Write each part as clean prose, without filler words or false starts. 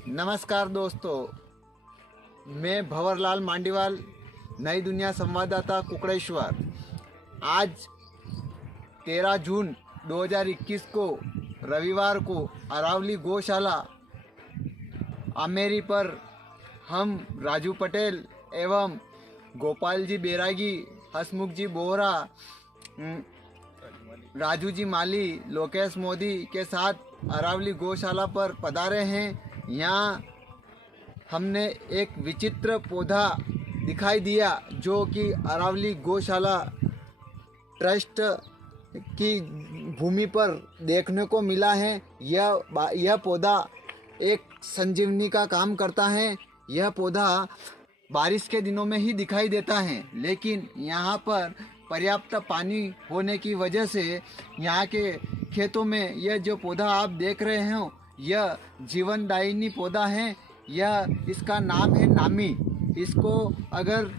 नमस्कार दोस्तों, मैं भंवरलाल मांडीवाल, नई दुनिया संवाददाता कुकड़ेश्वर। आज 13 जून 2021 को रविवार को अरावली गौशाला आमेरी पर हम राजू पटेल एवं गोपाल जी बैरागी, हसमुख जी बोहरा, राजू जी माली, लोकेश मोदी के साथ अरावली गौशाला पर पधारे हैं। यहाँ हमने एक विचित्र पौधा दिखाई दिया जो कि अरावली गौशाला ट्रस्ट की भूमि पर देखने को मिला है। यह पौधा एक संजीवनी का काम करता है। यह पौधा बारिश के दिनों में ही दिखाई देता है, लेकिन यहाँ पर पर्याप्त पानी होने की वजह से यहाँ के खेतों में यह जो पौधा आप देख रहे हो, यह जीवनदायिनी पौधा है। इसका नाम है नामी। इसको अगर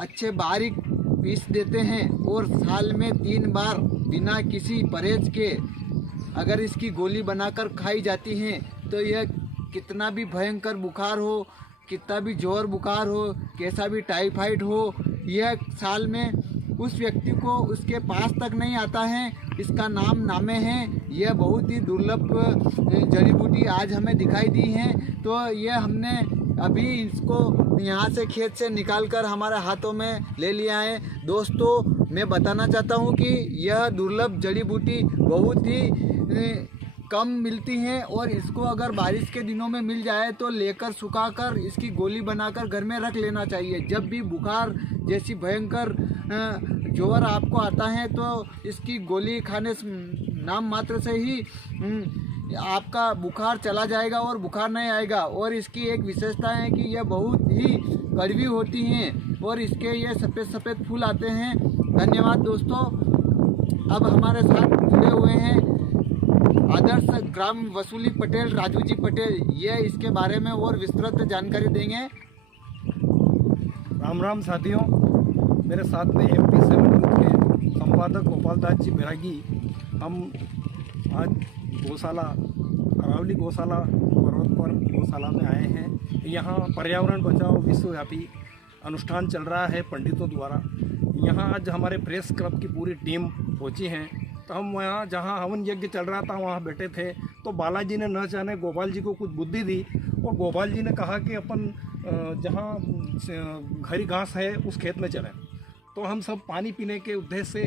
अच्छे बारीक पीस देते हैं और साल में 3 बार बिना किसी परहेज के अगर इसकी गोली बनाकर खाई जाती है तो यह कितना भी भयंकर बुखार हो, कितना भी जोर बुखार हो, कैसा भी टाइफाइड हो, यह साल में उस व्यक्ति को उसके पास तक नहीं आता है। इसका नाम नामे है। यह बहुत ही दुर्लभ जड़ी बूटी आज हमें दिखाई दी है, तो यह हमने अभी इसको यहाँ से खेत से निकाल कर हमारे हाथों में ले लिया है। दोस्तों, मैं बताना चाहता हूँ कि यह दुर्लभ जड़ी बूटी बहुत ही कम मिलती हैं और इसको अगर बारिश के दिनों में मिल जाए तो लेकर सुखाकर इसकी गोली बनाकर घर में रख लेना चाहिए। जब भी बुखार जैसी भयंकर जोर आपको आता है तो इसकी गोली खाने नाम मात्र से ही आपका बुखार चला जाएगा और बुखार नहीं आएगा। और इसकी एक विशेषता है कि यह बहुत ही कड़वी होती हैं और इसके ये सफ़ेद सफ़ेद फूल आते हैं। धन्यवाद दोस्तों। अब हमारे साथ जुड़े हुए हैं आदर्श ग्राम वसूली पटेल, राजू जी पटेल। ये इसके बारे में और विस्तृत जानकारी देंगे। राम राम साथियों, मेरे साथ में MP7 के संपादक गोपाल दास जी बैरागी। हम आज गौशाला अरावली गौशाला पर्वत पर गौशाला में आए हैं। यहाँ पर्यावरण बचाओ विश्वव्यापी अनुष्ठान चल रहा है पंडितों द्वारा। यहाँ आज हमारे प्रेस क्लब की पूरी टीम पहुँची हैं। तो हम वहाँ जहाँ हवन यज्ञ चल रहा था वहाँ बैठे थे, तो बालाजी ने न जाने गोपाल जी को कुछ बुद्धि दी और गोपाल जी ने कहा कि अपन जहाँ हरी घास है उस खेत में चलें। तो हम सब पानी पीने के उद्देश्य से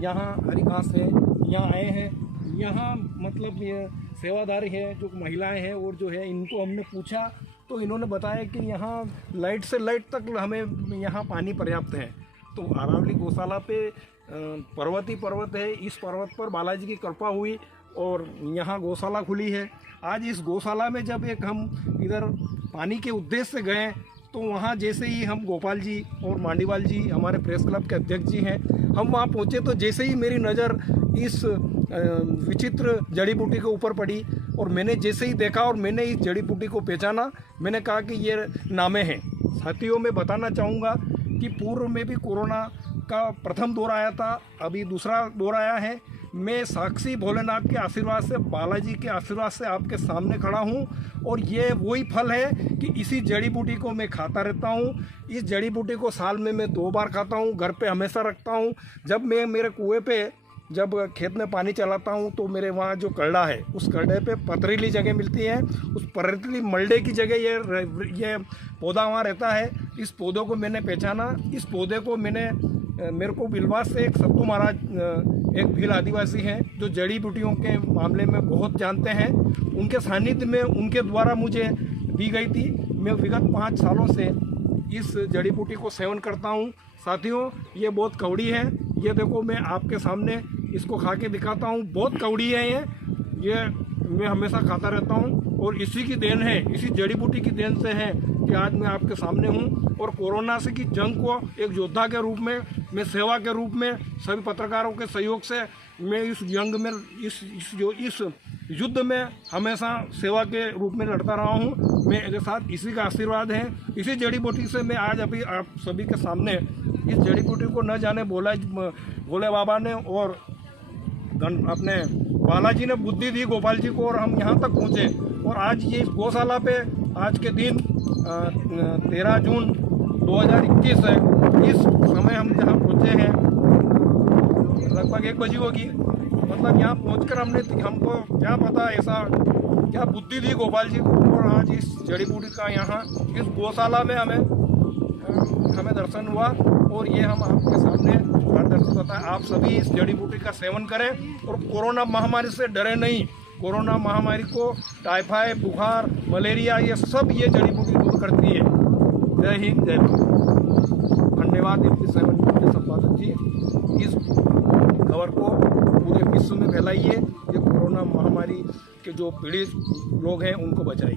यहाँ हरी घास है यहाँ आए हैं। यहाँ मतलब ये सेवादारी है जो महिलाएं हैं और जो है इनको हमने पूछा तो इन्होंने बताया कि यहाँ लाइट से लाइट तक हमें यहाँ पानी पर्याप्त है। तो अरावली गौशाला पे पर्वत है। इस पर्वत पर बालाजी की कृपा हुई और यहाँ गौशाला खुली है। आज इस गौशाला में जब हम इधर पानी के उद्देश्य से गए तो वहाँ जैसे ही हम गोपाल जी और मांडीवाल जी हमारे प्रेस क्लब के अध्यक्ष जी हैं, हम वहाँ पहुँचे तो जैसे ही मेरी नज़र इस विचित्र जड़ी बूटी के ऊपर पड़ी और मैंने जैसे ही देखा और मैंने इस जड़ी बूटी को पहचाना, मैंने कहा कि ये नामे हैं। साथियों, मैं बताना चाहूँगा कि पूर्व में भी कोरोना का प्रथम दौर आया था, अभी दूसरा दौर आया है। मैं साक्षी भोलेनाथ के आशीर्वाद से, बालाजी के आशीर्वाद से आपके सामने खड़ा हूँ और ये वही फल है कि इसी जड़ी बूटी को मैं खाता रहता हूँ। इस जड़ी बूटी को साल में मैं 2 बार खाता हूँ, घर पे हमेशा रखता हूँ। जब मैं मेरे कुएं पे जब खेत में पानी चलाता हूँ तो मेरे वहाँ जो करड़ा है उस करड़े पे पथरीली जगह मिलती है, उस पथरीली मलडे की जगह ये पौधा वहाँ रहता है। इस पौधों को मैंने पहचाना। इस पौधे को मेरे को बिलवास से एक सत्तू महाराज, एक भील आदिवासी हैं जो जड़ी बूटियों के मामले में बहुत जानते हैं, उनके सानिध्य में उनके द्वारा मुझे दी गई थी। मैं विगत 5 सालों से इस जड़ी बूटी को सेवन करता हूँ। साथियों, ये बहुत कौड़ी है। ये देखो, मैं आपके सामने इसको खा के दिखाता हूँ। बहुत कौड़ी है ये मैं हमेशा खाता रहता हूँ और इसी की देन है, इसी जड़ी बूटी की देन से है कि आज मैं आपके सामने हूँ। और कोरोना से की जंग को एक योद्धा के रूप में, मैं सेवा के रूप में, सभी पत्रकारों के सहयोग से मैं इस जंग में, इस युद्ध में हमेशा सेवा के रूप में लड़ता रहा हूँ। मेरे साथ इसी का आशीर्वाद है। इसी जड़ी बूटी से मैं आज अभी आप सभी के सामने इस जड़ी बूटी को न जाने भोले बाबा ने और अपने बालाजी ने बुद्धि दी गोपाल जी को और हम यहाँ तक पहुँचे। और आज ये गौशाला पे आज के दिन 13 जून 2021 है। इस समय हम जहाँ पहुँचे हैं लगभग 1 बजे होगी। मतलब यहाँ पहुँचकर हमको क्या पता, ऐसा क्या बुद्धि दी गोपाल जी को, और आज इस जड़ी बूटी का यहाँ इस गौशाला में हमें दर्शन हुआ। और ये हम आपके सामने प्रदर्शित होता है। आप सभी इस जड़ी बूटी का सेवन करें और कोरोना महामारी से डरे नहीं। कोरोना महामारी को टाइफाइड, बुखार, मलेरिया, ये सब ये जड़ी बूटी दूर करती है। जय हिंद, जय भारत। धन्यवाद MP7 के संपादक जी। इस खबर को पूरे विश्व में फैलाइए। ये कोरोना महामारी के जो पीड़ित लोग हैं उनको बचाइए।